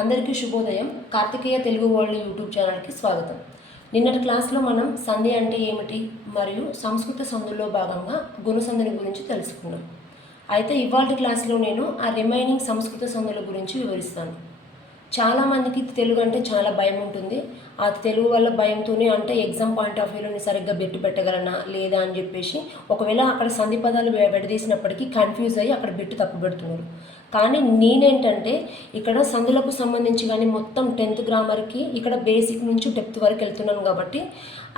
అందరికీ శుభోదయం. Karthikeya Telugu world YouTube ఛానల్కి స్వాగతం. నిన్నటి క్లాస్లో మనం సంధి అంటే ఏమిటి మరియు సంస్కృత సంధుల్లో భాగంగా గుణసంధిని గురించి తెలుసుకున్నాం. అయితే ఇవాళ క్లాస్లో నేను ఆ రిమైనింగ్ సంస్కృత సంధుల గురించి వివరిస్తాను. చాలామందికి తెలుగు అంటే చాలా భయం ఉంటుంది. ఆ తెలుగు వల్ల భయంతోనే అంటే ఎగ్జామ్ పాయింట్ ఆఫ్ వ్యూలో సరిగ్గా బెట్టు పెట్టగలనా లేదా అని చెప్పేసి ఒకవేళ అక్కడ సంధి పదాలు విడదీసినప్పటికీ కన్ఫ్యూజ్ అయ్యి అక్కడ బెట్టు తప్పు పెడుతున్నారు. కానీ నేనేంటంటే ఇక్కడ సంధులకు సంబంధించి కానీ మొత్తం 10th గ్రామర్కి ఇక్కడ బేసిక్ నుంచి డెప్త్ వరకు వెళ్తున్నాను కాబట్టి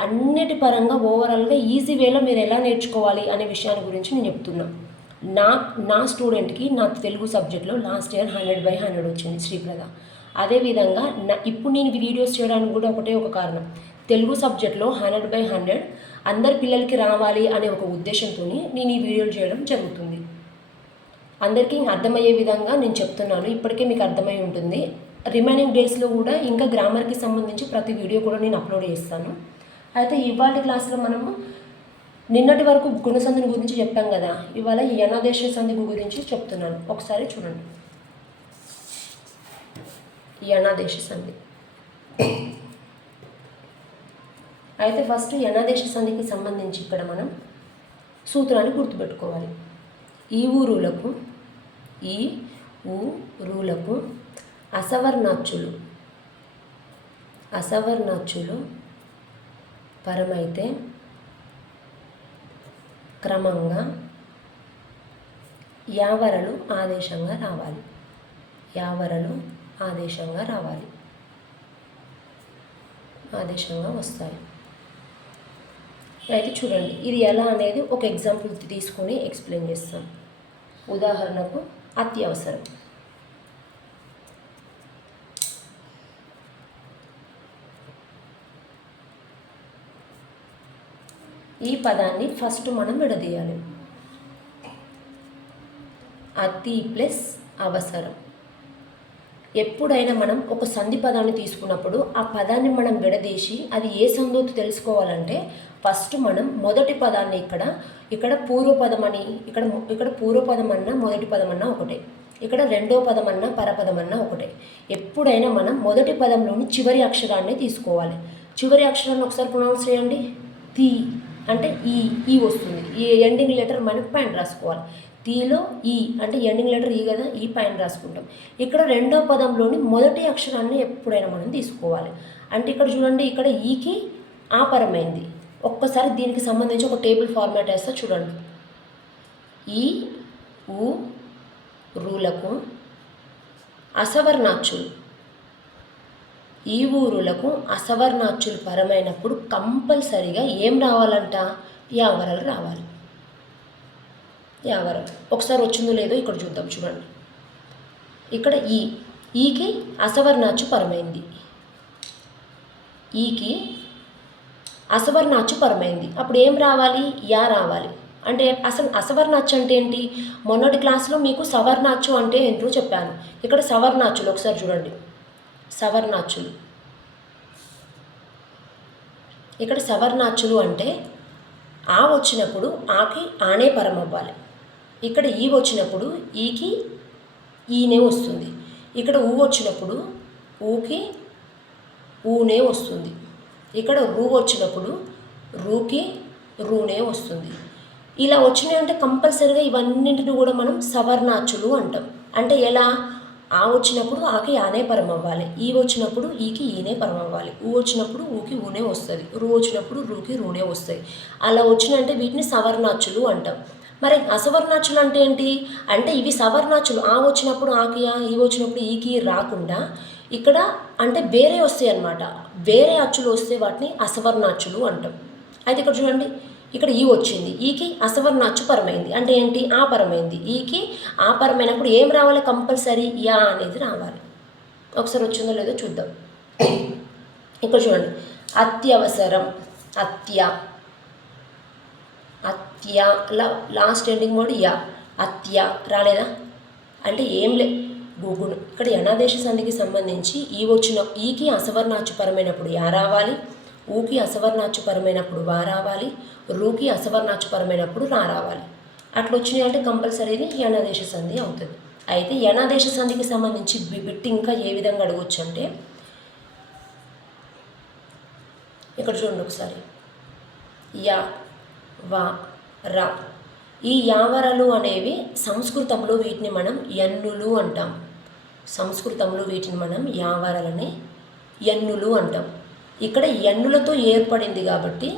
అన్నిటి పరంగా ఓవరాల్గా ఈజీ వేలో మీరు ఎలా నేర్చుకోవాలి అనే విషయాన్ని గురించి నేను చెప్తున్నాను. నా స్టూడెంట్కి నా తెలుగు సబ్జెక్ట్లో లాస్ట్ ఇయర్ 100/100 వచ్చింది శ్రీప్రద. అదేవిధంగా ఇప్పుడు నేను వీడియోస్ చేయడానికి కూడా ఒకటే ఒక కారణం, తెలుగు సబ్జెక్ట్లో 100/100 అందరి పిల్లలకి రావాలి అనే ఒక ఉద్దేశంతో నేను ఈ వీడియోలు చేయడం జరుగుతుంది. అందరికీ అర్థమయ్యే విధంగా నేను చెప్తున్నాను. ఇప్పటికే మీకు అర్థమై ఉంటుంది. రిమైనింగ్ డేస్లో కూడా ఇంకా గ్రామర్కి సంబంధించి ప్రతి వీడియో కూడా నేను అప్లోడ్ చేస్తాను. అయితే ఇవాళ క్లాస్లో మనము నిన్నటి వరకు గుణసంధిని గురించి చెప్పాం కదా, ఇవాళ యనాదేశ సంధి గురించి చెప్తున్నాను. ఒకసారి చూడండి. యనాదేశ సంధి. అయితే ఫస్ట్ యనాదేశ సంధికి సంబంధించి ఇక్కడ మనం సూత్రాన్ని గుర్తుపెట్టుకోవాలి. ఈ ఊరులకు అసవర్ణాచ్యులు పరమైతే క్రమంగా యావరలు ఆదేశంగా వస్తాయి. అయితే చూడండి, ఇది ఎలా అనేది ఒక ఎగ్జాంపుల్ తీసుకొని ఎక్స్ప్లెయిన్ చేస్తాం. ఉదాహరణకు అత్యవసరం. ఈ పదాన్ని ఫస్ట్ మనం విడదీయాలి. అతి ప్లస్ అవసరం. ఎప్పుడైనా మనం ఒక సంధి పదాన్ని తీసుకున్నప్పుడు ఆ పదాన్ని మనం విడదీసి అది ఏ సంధోతో తెలుసుకోవాలంటే ఫస్ట్ మనం మొదటి పదాన్ని ఇక్కడ పూర్వపదం అని ఇక్కడ పూర్వపదం అన్నా మొదటి పదం అన్నా ఒకటే, ఇక్కడ రెండో పదం అన్నా పరపదం అన్నా ఒకటే. ఎప్పుడైనా మనం మొదటి పదంలోని చివరి అక్షరాన్ని తీసుకోవాలి. చివరి అక్షరాన్ని ఒకసారి ప్రొనౌన్స్ చేయండి. తి అంటే ఈ వస్తుంది. ఈ ఎండింగ్ లెటర్ మనకు పైన రాసుకోవాలి. తీలో ఈ అంటే ఎండింగ్ లెటర్ ఈ కదా, ఈ పైన రాసుకుంటాం. ఇక్కడ రెండో పదంలోని మొదటి అక్షరాన్ని ఎప్పుడైనా మనం తీసుకోవాలి. అంటే ఇక్కడ చూడండి, ఇక్కడ ఈకి ఆపరమైంది. ఒక్కసారి దీనికి సంబంధించి ఒక టేబుల్ ఫార్మాట్ వేస్తా చూడండి. ఈ ఊ రూలకు అసవర్ణాచ్యులు, ఈ ఊరులకు అసవర్ణాచ్యులు పరమైనప్పుడు కంపల్సరీగా ఏం రావాలంట? యావరలు రావాలి. యావరలు ఒకసారి వచ్చిందో లేదో ఇక్కడ చూద్దాం. చూడండి, ఇక్కడ ఈకి అసవర్ణాచ్చు పరమైంది. ఈకి అసవర్ణాచ్చు పరమైంది. అప్పుడు ఏం రావాలి? యా రావాలి. అంటే అసలు అసవర్ణాచ్చు అంటే ఏంటి? మొన్నటి క్లాస్లో మీకు సవర్ణాచ్చు అంటే ఏంటో చెప్పాను. ఇక్కడ సవర్ణాచ్చులు ఒకసారి చూడండి. సవర్ణాచ్చులు, ఇక్కడ సవర్ణాచ్చులు అంటే ఆ వచ్చినప్పుడు ఆకి ఆనే పరం అవ్వాలి. ఇక్కడ ఈ వచ్చినప్పుడు ఈకి ఈనే వస్తుంది. ఇక్కడ ఊ వచ్చినప్పుడు ఊకి ఊనే వస్తుంది. ఇక్కడ రూ వచ్చినప్పుడు రూకి రూనే వస్తుంది. ఇలా వచ్చినాయి అంటే కంపల్సరీగా ఇవన్నింటిని కూడా మనం సవర్ణాచ్చులు అంటాం. అంటే ఎలా? ఆ వచ్చినప్పుడు ఆకి ఆనే పరం అవ్వాలి, ఈ వచ్చినప్పుడు ఈకి ఈనే పరం అవ్వాలి, ఊ వచ్చినప్పుడు ఊకి ఊనే వస్తుంది, రూ వచ్చినప్పుడు రూకి రూనే వస్తాయి. అలా వచ్చినంటే వీటిని సవర్ణాచ్చులు అంటాం. మరి అసవర్ణాచ్చులు అంటే ఏంటి? అంటే ఇవి సవర్ణాచ్చులు. ఆ వచ్చినప్పుడు ఆకి ఆ, ఈ వచ్చినప్పుడు ఈకి రాకుండా ఇక్కడ అంటే వేరే వస్తాయి అన్నమాట. వేరే అచ్చులు వస్తే వాటిని అసవర్ణాచ్చులు అంటాం. అయితే ఇక్కడ చూడండి, ఇక్కడ ఈ వచ్చింది, ఈకి అసవర్ణాచ్చు పరమైంది. అంటే ఏంటి? ఆ పరమైంది. ఈకి ఆ పరమైనప్పుడు ఏం రావాలి? కంపల్సరీ యా అనేది రావాలి. ఒకసారి వచ్చిందో లేదో చూద్దాం. ఇక్కడ చూడండి, అత్యవసరం, అత్య లాస్ట్ ఎండింగ్ వర్డ్ యా, అత్య రాలేదా? అంటే ఏం లే గూగుల్. ఇక్కడ యనాదేశ సంధికి సంబంధించి ఈకి అసవర్ణాచ్చు పరమైనప్పుడు యా రావాలి, ఊకి అసవర్ణాచ్చు పరమైనప్పుడు వా రావాలి, రూకి అసవర్ణాచ్చు పరమైనప్పుడు రా రావాలి. అట్లా వచ్చినాయి అంటే కంపల్సరీని యనాదేశ సంధి అవుతుంది. అయితే యనాదేశ సంధికి సంబంధించి బిట్ ఇంకా ఏ విధంగా అడగవచ్చు అంటే, ఇక్కడ చూడండి ఒకసారి, యా వా రా, ఈ యావరలు అనేవి సంస్కృతంలో వీటిని మనం ఎన్నులు అంటాం. సంస్కృతంలో వీటిని మనం యావరలని ఎన్నులు అంటాం. ఇక్కడ ఎన్నులతో ఏర్పడింది కాబట్టి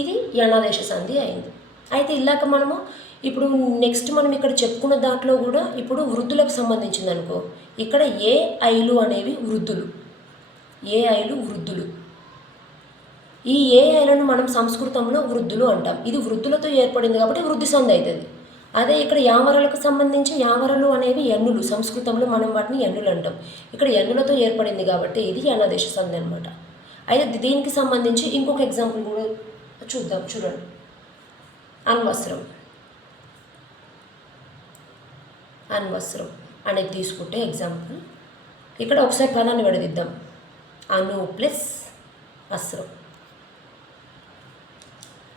ఇది యనాదేశ సంధి అయింది. అయితే ఇలాక మనము ఇప్పుడు నెక్స్ట్ మనం ఇక్కడ చెప్పుకున్న దాంట్లో కూడా ఇప్పుడు వృద్ధులకు సంబంధించింది అనుకో, ఇక్కడ ఏ ఐలు అనేవి వృద్ధులు, ఏ ఐలు వృద్ధులు. ఈ ఏ ఐలను మనం సంస్కృతంలో వృద్ధులు అంటాం. ఇది వృద్ధులతో ఏర్పడింది కాబట్టి వృద్ధి సంధి అవుతుంది. అదే ఇక్కడ యావరలకు సంబంధించి యావరలు అనేవి ఎన్నులు, సంస్కృతంలో మనం వాటిని ఎన్నులు అంటాం. ఇక్కడ ఎన్నులతో ఏర్పడింది కాబట్టి ఇది యనాదేశ సంధి అనమాట. అయితే దీనికి సంబంధించి ఇంకొక ఎగ్జాంపుల్ కూడా చూద్దాం. చూడండి, అన్వస్త్రం. అన్వస్త్రం అనేది తీసుకుంటే ఎగ్జాంపుల్, ఇక్కడ ఒకసారి పదాన్ని విడదిద్దాం. అను ప్లస్ వస్త్రం.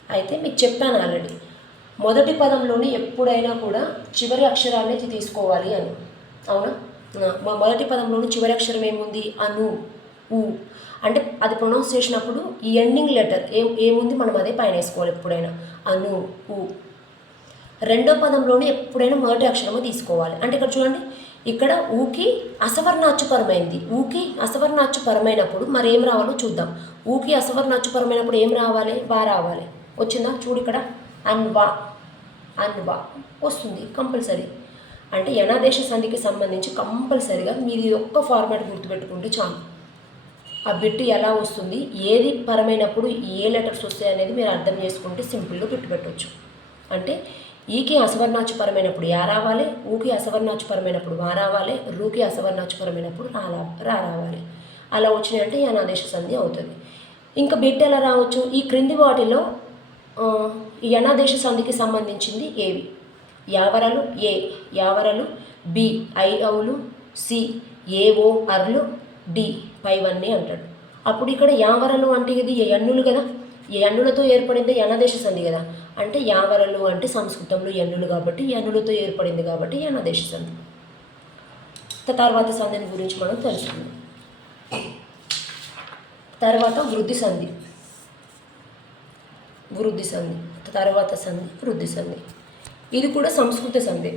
అయితే మీకు చెప్పాను ఆల్రెడీ, మొదటి పదంలోని ఎప్పుడైనా కూడా చివరి అక్షరాన్ని తీసుకోవాలి అని. అవునా? మొదటి పదంలోని చివరి అక్షరం ఏముంది? అను, ఊ. అంటే అది ప్రొనౌన్స్ చేసినప్పుడు ఈ ఎండింగ్ లెటర్ ఏముంది మనం అదే పైన వేసుకోవాలి ఎప్పుడైనా. అను, ఊ. రెండో పదంలోని ఎప్పుడైనా మొదటి అక్షరము తీసుకోవాలి. అంటే ఇక్కడ చూడండి, ఇక్కడ ఊకి అసవర్ణాచ్చుపరమైంది. ఊకి అసవర్ణాచ్చుపరమైనప్పుడు మరి ఏం రావాలో చూద్దాం. ఊకి అసవర్ణాచ్చుపరమైనప్పుడు ఏం రావాలి? వా రావాలి. వచ్చిందా? చూడు ఇక్కడ అన్వా, అన్వా వస్తుంది కంపల్సరీ. అంటే యనాదేశ సంధికి సంబంధించి కంపల్సరీగా మీరు ఇది ఒక్క ఫార్మాట్ గుర్తుపెట్టుకుంటే చాలు. ఆ బిట్ ఎలా వస్తుంది, ఏది పరమైనప్పుడు ఏ లెటర్స్ వస్తాయి అనేది మీరు అర్థం చేసుకుంటే సింపుల్గా పెట్టవచ్చు. అంటే ఈకి అసవర్ణాచ్చుపరమైనప్పుడు యా రావాలి, ఊకి అసవర్ణాచ్చుపరమైనప్పుడు వా రావాలి, రూకి అసవర్ణాచ్చుపరమైనప్పుడు రా రావాలి. అలా వచ్చినాయంటే యనాదేశ సంధి అవుతుంది. ఇంకా బిట్ ఎలా రావచ్చు? ఈ క్రింది వాటిలో ఈ యనాదేశ సంధికి సంబంధించింది ఏవి? యావరలు ఏ, యావరలు బి, ఐ ఔలు, సి, ఏఓ అర్లు, డి పైవన్నీ అంటాడు. అప్పుడు ఇక్కడ యావరలు అంటే ఇది ఎన్నులు కదా, ఎన్నులతో ఏర్పడింది యనాదేశ సంధి కదా. అంటే యావరలు అంటే సంస్కృతంలో ఎన్నులు కాబట్టి ఎన్నులతో ఏర్పడింది కాబట్టి యనాదేశ సంధి. తర్వాత సంధిని గురించి మనం తెలుసుకుందాం. తర్వాత వృద్ధి సంధి. వృద్ధి సంధి తర్వాత సంధి వృద్ధి సంధి. ఇది కూడా సంస్కృత సంధి.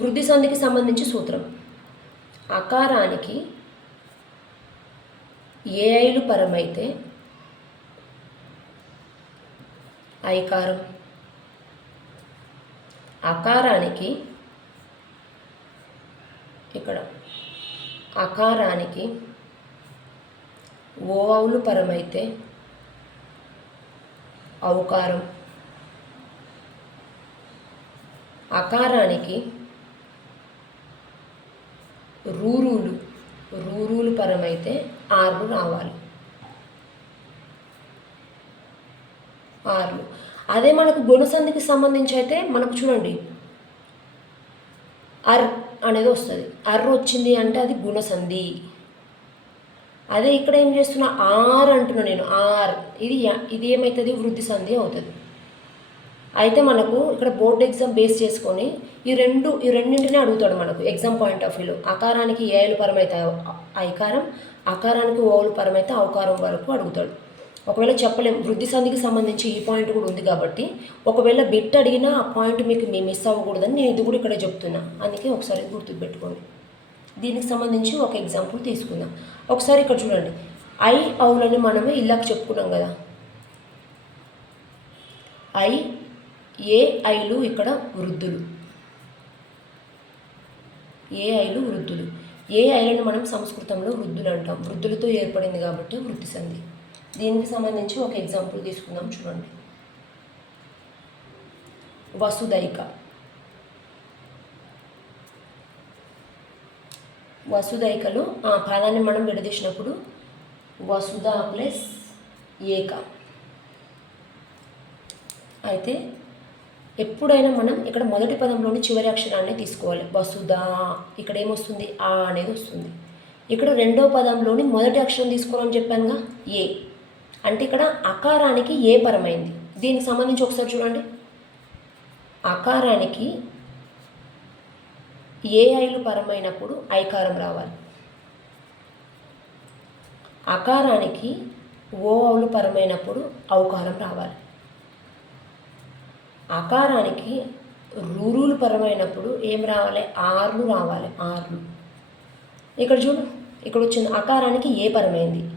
వృద్ధి సంధికి సంబంధించి సూత్రం, అకారానికి ఏ ఐలు పరమైతే ఐకారం, అకారానికి ఇక్కడ అకారానికి ఓ ఔలు పరమైతే ఔకారం, అకారానికి రూరులు పరమైతే ఆర్లు రావాలి. ఆర్లు. అదే మనకు గుణసంధికి సంబంధించి అయితే మనకు చూడండి అర్ అనేది వస్తుంది. అర్ వచ్చింది అంటే అది గుణసంధి. అదే ఇక్కడ ఏం చేస్తున్నా ఆర్ అంటున్నా నేను, ఆర్. ఇది ఏమవుతుంది? వృద్ధి సంధి అవుతుంది. అయితే మనకు ఇక్కడ బోర్డ్ ఎగ్జామ్ బేస్ చేసుకొని ఈ రెండింటిని అడుగుతాడు మనకు ఎగ్జామ్ పాయింట్ ఆఫ్ వ్యూలో. అకారానికి ఏలు పరమైతే ఐకారం, అకారానికి ఓలు పరమైతే ఔకారం వరకు అడుగుతాడు. ఒకవేళ చెప్పలేం, వృద్ధి సంధికి సంబంధించి ఈ పాయింట్ కూడా ఉంది కాబట్టి ఒకవేళ బిట్ అడిగినా ఆ పాయింట్ మీకు మిస్ అవ్వకూడదని నేను ఇది కూడా ఇక్కడే చెప్తున్నా. అందుకే ఒకసారి గుర్తుపెట్టుకోండి. దీనికి సంబంధించి ఒక ఎగ్జాంపుల్ తీసుకుందాం. ఒకసారి ఇక్కడ చూడండి, ఐ ఔలని మనము ఇలాగ చెప్పుకున్నాం కదా. ఏ ఐలు ఇక్కడ వృద్ధులు, ఏ ఐలు వృద్ధులు. ఏ ఐలను మనం సంస్కృతంలో వృద్ధులు అంటాం. వృద్ధులతో ఏర్పడింది కాబట్టి వృద్ధి సంధి. దీనికి సంబంధించి ఒక ఎగ్జాంపుల్ తీసుకుందాం. చూడండి, వసుదైక. వసుదైకలో ఆ పదాన్ని మనం విడదీసినప్పుడు వసుధ ప్లస్ ఏక. అయితే ఎప్పుడైనా మనం ఇక్కడ మొదటి పదంలోని చివరి అక్షరాన్ని తీసుకోవాలి. వసుధ, ఇక్కడ ఏమొస్తుంది? ఆ అనేది వస్తుంది. ఇక్కడ రెండో పదంలోని మొదటి అక్షరం తీసుకోవాలని చెప్పానుగా, ఏ. అంటే ఇక్కడ అకారానికి ఏ పరమైంది. దీనికి సంబంధించి ఒకసారి చూడండి, అకారానికి ఏ ఐలు పరమైనప్పుడు ఐకారం రావాలి. అకారానికి ఓ ఔలు పరమైనప్పుడు ఔకారం రావాలి. అకారానికి రూరులు పరమైనప్పుడు ఏం రావాలి? ఆర్లు రావాలి. ఆర్లు. ఇక్కడ చూడు, ఇక్కడ వచ్చింది అకారానికి ఏ పరమైంది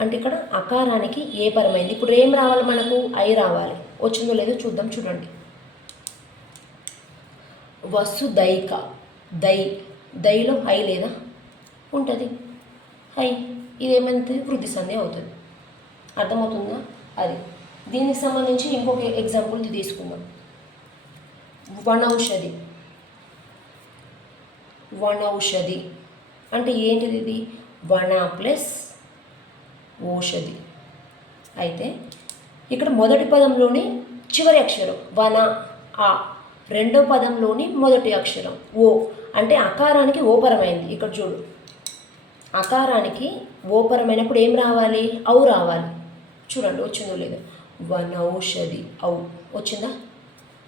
అంటే ఇక్కడ అకారానికి ఏ పరమైంది. ఇప్పుడు ఏం రావాలి మనకు? ఐ రావాలి. వచ్చిందో లేదో చూద్దాం. చూడండి, వసుదైక, దై, దైలో ఐ లేదా? ఉంటుంది ఐ. ఇదేమైతే వృద్ధి సంధి అవుతుంది. అర్థమవుతుందా? అది. దీనికి సంబంధించి ఇంకొక ఎగ్జాంపుల్ తీసుకుందాం. వనౌషధి. వనౌషధి అంటే ఏంటిది? ఇది వన ప్లస్ ఓషధి. అయితే ఇక్కడ మొదటి పదంలోని చివరి అక్షరం వన ఆ, రెండో పదంలోని మొదటి అక్షరం ఓ అంటే అకారానికి ఓపరమైంది. ఇక్కడ చూడు, అకారానికి ఓపరమైనప్పుడు ఏం రావాలి? ఔ రావాలి. చూడండి వచ్చిందో లేదో. వనౌషధి ఔ వచ్చిందా?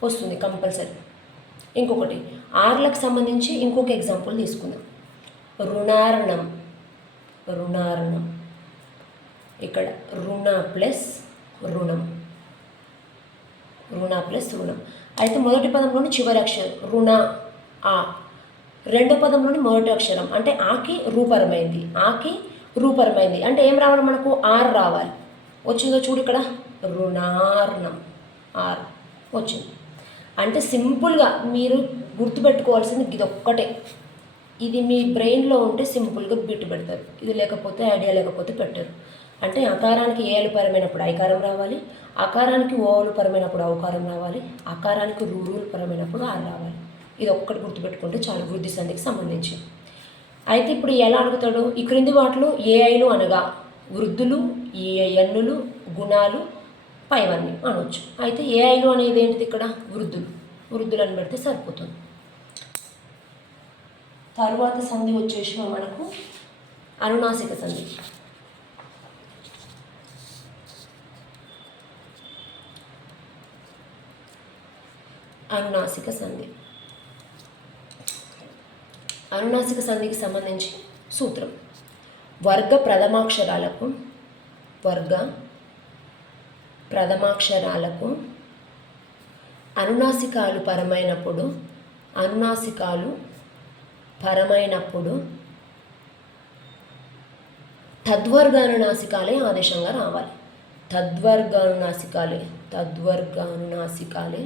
వస్తుంది కంపల్సరీ. ఇంకొకటి ఆర్లకు సంబంధించి ఇంకొక ఎగ్జాంపుల్ తీసుకుందాం. రుణార్ణం. రుణార్ణం ఇక్కడ రుణ ప్లస్ రుణం. రుణ ప్లస్ రుణం. అయితే మొదటి పదంలోని చివరి అక్షరం రుణ ఆ, రెండో పదంలోని మొదటి అక్షరం అంటే ఆకి రూపరమైంది. ఆకి రూపరమైంది అంటే ఏం రావాలి మనకు? ఆర్ రావాలి. వచ్చిందో చూడు ఇక్కడ, రుణార్ణం ఆర్ వచ్చింది. అంటే సింపుల్గా మీరు గుర్తుపెట్టుకోవాల్సింది ఇది ఒక్కటే. ఇది మీ బ్రెయిన్లో ఉంటే సింపుల్గా బిట్టు పెడతారు. ఇది లేకపోతే ఐడియా లేకపోతే పెట్టరు. అంటే అకారానికి ఏలు పరమైనప్పుడు ఐకారం రావాలి. అకారానికి ఓలు పరమైనప్పుడు ఔకారం రావాలి. అకారానికి రూరులు పరమైనప్పుడు ఆర్ రావాలి. ఇది ఒక్కటి గుర్తుపెట్టుకుంటే చాలా వృద్ధి సంధికి సంబంధించి. అయితే ఇప్పుడు ఎలా అడుగుతాడు? ఈ క్రింది వాటిలో ఏ ఐలు అనగా వృద్ధులు, ఏ ఎన్నులు, గుణాలు, పైవన్నీ అనవచ్చు. అయితే ఏ ఐలు అనేది ఏంటిది? ఇక్కడ వృద్ధులు. వృద్ధులను పెడితే సరిపోతుంది. తరువాత సంధి వచ్చేసి మనకు అనునాసిక సంధి. అనునాసిక సంధి. అనునాసిక సంధికి సంబంధించి సూత్రం. వర్గ ప్రథమాక్షరాలకు అనునాసికాలు పరమైనప్పుడు తద్వర్గానునాసికాలే ఆదేశంగా రావాలి. తద్వర్గానునాసికాలే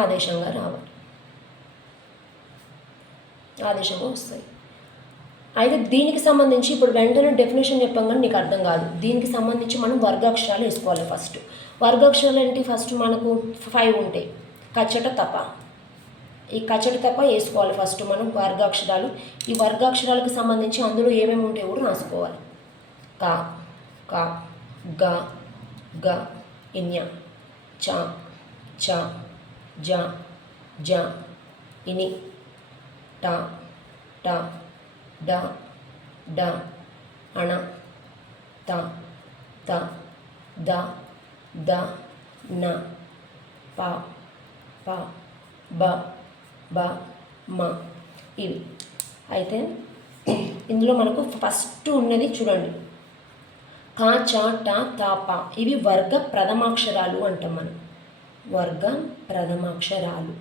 ఆదేశంగా రావాలి. ఆదేశంగా వస్తాయి. అయితే దీనికి సంబంధించి ఇప్పుడు వెంటనే డెఫినేషన్ చెప్పంగానే నీకు అర్థం కాదు. దీనికి సంబంధించి మనం వర్గాక్షరాలు వేసుకోవాలి. ఫస్ట్ వర్గాక్షరాలు ఏంటి? ఫస్ట్ మనకు 5 ఉంటాయి. కచ్చట తప. ఈ కచ్చట తప వేసుకోవాలి ఫస్ట్ మనం వర్గాక్షరాలు. ఈ వర్గాక్షరాలకు సంబంధించి అందులో ఏమేమి ఉంటాయో కూడా రాసుకోవాలి. కా, కా, గ, గ, ఇన్య, చ, చ, జ, జ, ఇని, ట, ట, డ, డ, అణ, త, త, ద, ద, న, ప, ప, బ, బ, మ. ఇవి. అయితే ఇందులో మనకు ఫస్ట్ ఉన్నది చూడండి, కా, చ, ట, త, ప. ఇవి వర్గ ప్రథమాక్షరాలు అంటాం మనం. వర్గ ప్రథమాక్షరాలు.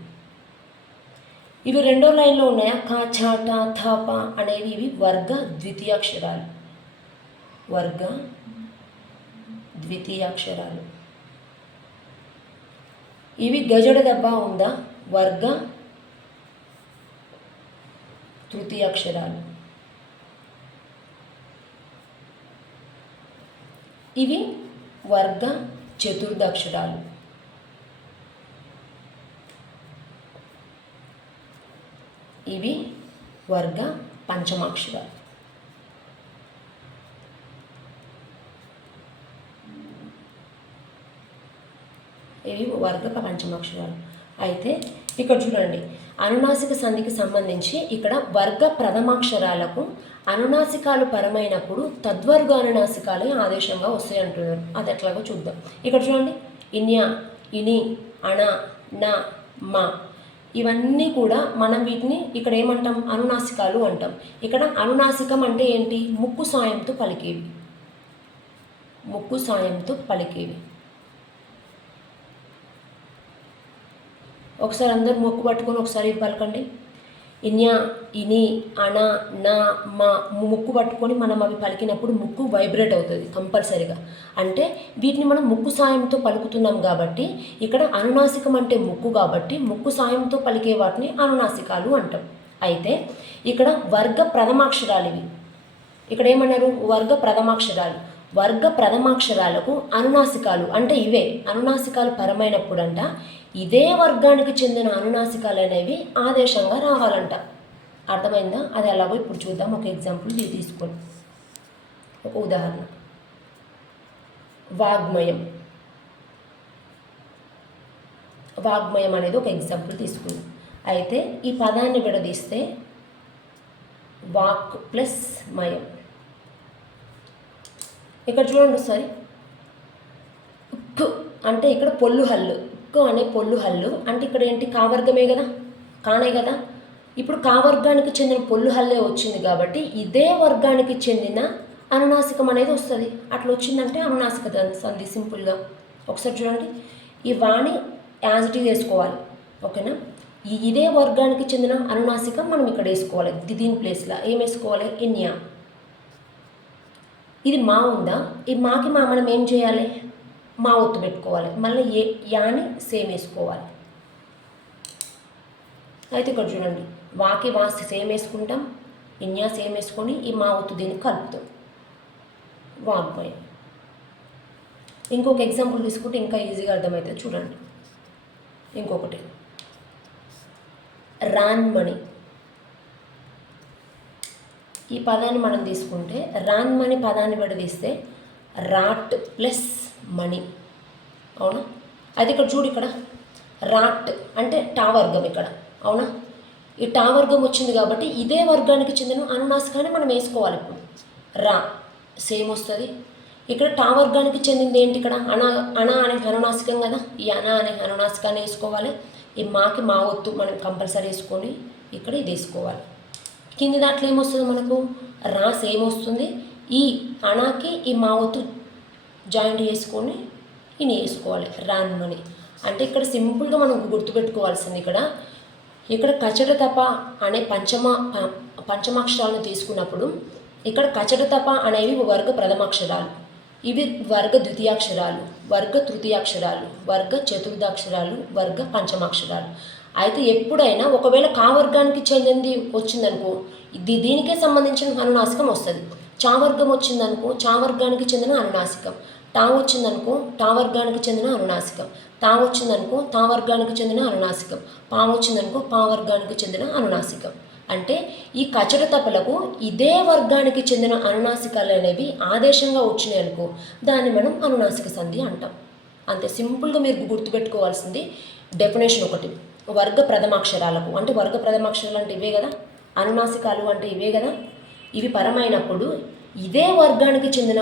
ఇవి రెండో లైన్లో ఉన్నాయా? కా, చ, ట, థ, ప అనేవి ఇవి వర్గ ద్వితీయాక్షరాలు. వర్గ ద్వితీయాక్షరాలు. ఇవి గజడ దెబ్బ ఉందా? వర్గ తృతీయాక్షరాలు. ఇవి వర్గ చతుర్థాక్షరాలు. ఇవి వర్గ పంచమాక్షరాలు. ఇవి వర్గ పంచమాక్షరాలు. అయితే ఇక్కడ చూడండి, అనునాసిక సంధికి సంబంధించి ఇక్కడ వర్గ ప్రథమాక్షరాలకు అనునాసికాలు పరమైనప్పుడు తద్వర్గ అనునాసికాలే ఆదేశంగా వస్తాయి అంటున్నారు. అది ఎట్లాగో చూద్దాం. ఇక్కడ చూడండి, ఇన్య, ఇని, అణ, న, మా, ఇవన్నీ కూడా మనం వీటిని ఇక్కడ ఏమంటాం, అనునాసికాలు అంటాం. ఇక్కడ అనునాసికం అంటే ఏంటి, ముక్కు సాయంతో పలికేవి, ముక్కు సాయంతో పలికేవి. ఒకసారి అందరు ముక్కు పట్టుకొని ఒకసారి పలకండి. ఇన్యా, ఇని, అన, నా, మా, ముక్కు పట్టుకొని మనం అవి పలికినప్పుడు ముక్కు వైబ్రేట్ అవుతుంది కంపల్సరీగా. అంటే వీటిని మనం ముక్కు సాయంతో పలుకుతున్నాం కాబట్టి ఇక్కడ అనునాసికం అంటే ముక్కు కాబట్టి ముక్కు సాయంతో పలికే వాటిని అనునాసికాలు అంటాం. అయితే ఇక్కడ వర్గ ప్రథమాక్షరాలు ఇవి. ఇక్కడ ఏమన్నారు, వర్గ ప్రథమాక్షరాలు. వర్గ ప్రథమాక్షరాలకు అనునాసికాలు అంటే ఇవే అనునాసికాలు పరమైనప్పుడంట ఇదే వర్గానికి చెందిన అనునాసికాలు అనేవి ఆదేశంగా రావాలంట. అర్థమైందా? అది ఎలాగో ఇప్పుడు చూద్దాం. ఒక ఎగ్జాంపుల్ తీసుకొని, ఒక ఉదాహరణ. వాగ్మయం. వాగ్మయం అనేది ఒక ఎగ్జాంపుల్ తీసుకుందాం. అయితే ఈ పదాన్ని విడదీస్తే వాక్ ప్లస్ మయం. ఇక్కడ చూడండి ఒకసారి. ఉక్కు అంటే ఇక్కడ పొల్లు హల్లు, ఉక్కు అనే పొల్లు హల్లు అంటే ఇక్కడ ఏంటి, కావర్గమే కదా, కానే కదా. ఇప్పుడు కావర్గానికి చెందిన పొల్లు హల్లే వచ్చింది కాబట్టి ఇదే వర్గానికి చెందిన అనునాసికం అనేది వస్తుంది. అట్లా వచ్చిందంటే అనునాసిక సంధి సింపుల్గా. ఒకసారి చూడండి, ఈ వాణి యాజ్ ఇట్ ఈజ్ వేసుకోవాలి, ఓకేనా. ఇదే వర్గానికి చెందిన అనునాసికం మనం ఇక్కడ వేసుకోవాలి. దీని ప్లేస్లో ఏం వేసుకోవాలి, ఇన్యా. ఇది మా ఉందా, ఈ మాకి మనం ఏం చేయాలి, మా ఒత్తు పెట్టుకోవాలి. మళ్ళీ యాని సేమ్ వేసుకోవాలి. అయితే ఇక్కడ చూడండి, వాకి వా సేమ్ వేసుకుంటాం, ఇన్యా సేమ్ వేసుకొని ఈ మా ఒత్తు దీనికి కలుపుతాం, వాగ్మయం. ఇంకొక ఎగ్జాంపుల్ తీసుకుంటే ఇంకా ఈజీగా అర్థమవుతుంది. చూడండి, ఇంకొకటి రాన్మణి. ఈ పదాన్ని మనం తీసుకుంటే రాన్మణి పదాన్ని విడదీస్తే రాట్ ప్లస్ మణి, అవునా. అయితే ఇక్కడ చూడు, ఇక్కడ రాట్ అంటే టా వర్గం ఇక్కడ, అవునా. ఈ టా వర్గం వచ్చింది కాబట్టి ఇదే వర్గానికి చెందిన అనునాసికాన్ని మనం వేసుకోవాలి. ఇప్పుడు రా సేమ్ వస్తుంది. ఇక్కడ టా వర్గానికి చెందింది ఏంటి, ఇక్కడ అన అనే అనునాసికం కదా, ఈ అన అనే అనునాసికాన్ని వేసుకోవాలి. ఈ మాకి మా ఒత్తు మనం కంపల్సరీ వేసుకొని ఇక్కడ ఇది వేసుకోవాలి. కింది దాంట్లో ఏమొస్తుంది మనకు, రా సేమ్ వస్తుంది. ఈ అనాకి ఈ మా ఒత్తు జాయింట్ చేసుకొని ఇని వేసుకోవాలి, రాన్మణి. అంటే ఇక్కడ సింపుల్గా మనం గుర్తుపెట్టుకోవాల్సింది, ఇక్కడ కచట తప అనే పంచమాక్షరాలను తీసుకున్నప్పుడు ఇక్కడ కచట తప అనేవి వర్గ ప్రథమాక్షరాలు, ఇవి వర్గ ద్వితీయాక్షరాలు, వర్గ తృతీయాక్షరాలు, వర్గ చతుర్థాక్షరాలు, వర్గ పంచమాక్షరాలు. అయితే ఎప్పుడైనా ఒకవేళ కావర్గానికి చెందింది వచ్చిందనుకో దీనికే సంబంధించిన అనునాసికం వస్తుంది. చావర్గం వచ్చిందనుకో చావర్గానికి చెందిన అనునాసికం, టా వచ్చిందనుకో టా వర్గానికి చెందిన అనునాసికం, తా వచ్చిందనుకో తా వర్గానికి చెందిన అనునాసికం, పా వచ్చిందనుకో పా వర్గానికి చెందిన అనునాసికం. అంటే ఈ కచట తపలకు ఇదే వర్గానికి చెందిన అనునాసికాలు అనేవి ఆదేశంగా వచ్చినాయి అనుకో దాన్ని మనం అనునాసిక సంధి అంటాం. అంతే సింపుల్గా మీరు గుర్తుపెట్టుకోవాల్సింది డెఫినేషన్ ఒకటి. వర్గ ప్రథమాక్షరాలకు అంటే వర్గ ప్రథమాక్షరాలు అంటే ఇవే కదా, అనునాసికాలు అంటే ఇవే కదా, ఇవి పరమైనప్పుడు ఇదే వర్గానికి చెందిన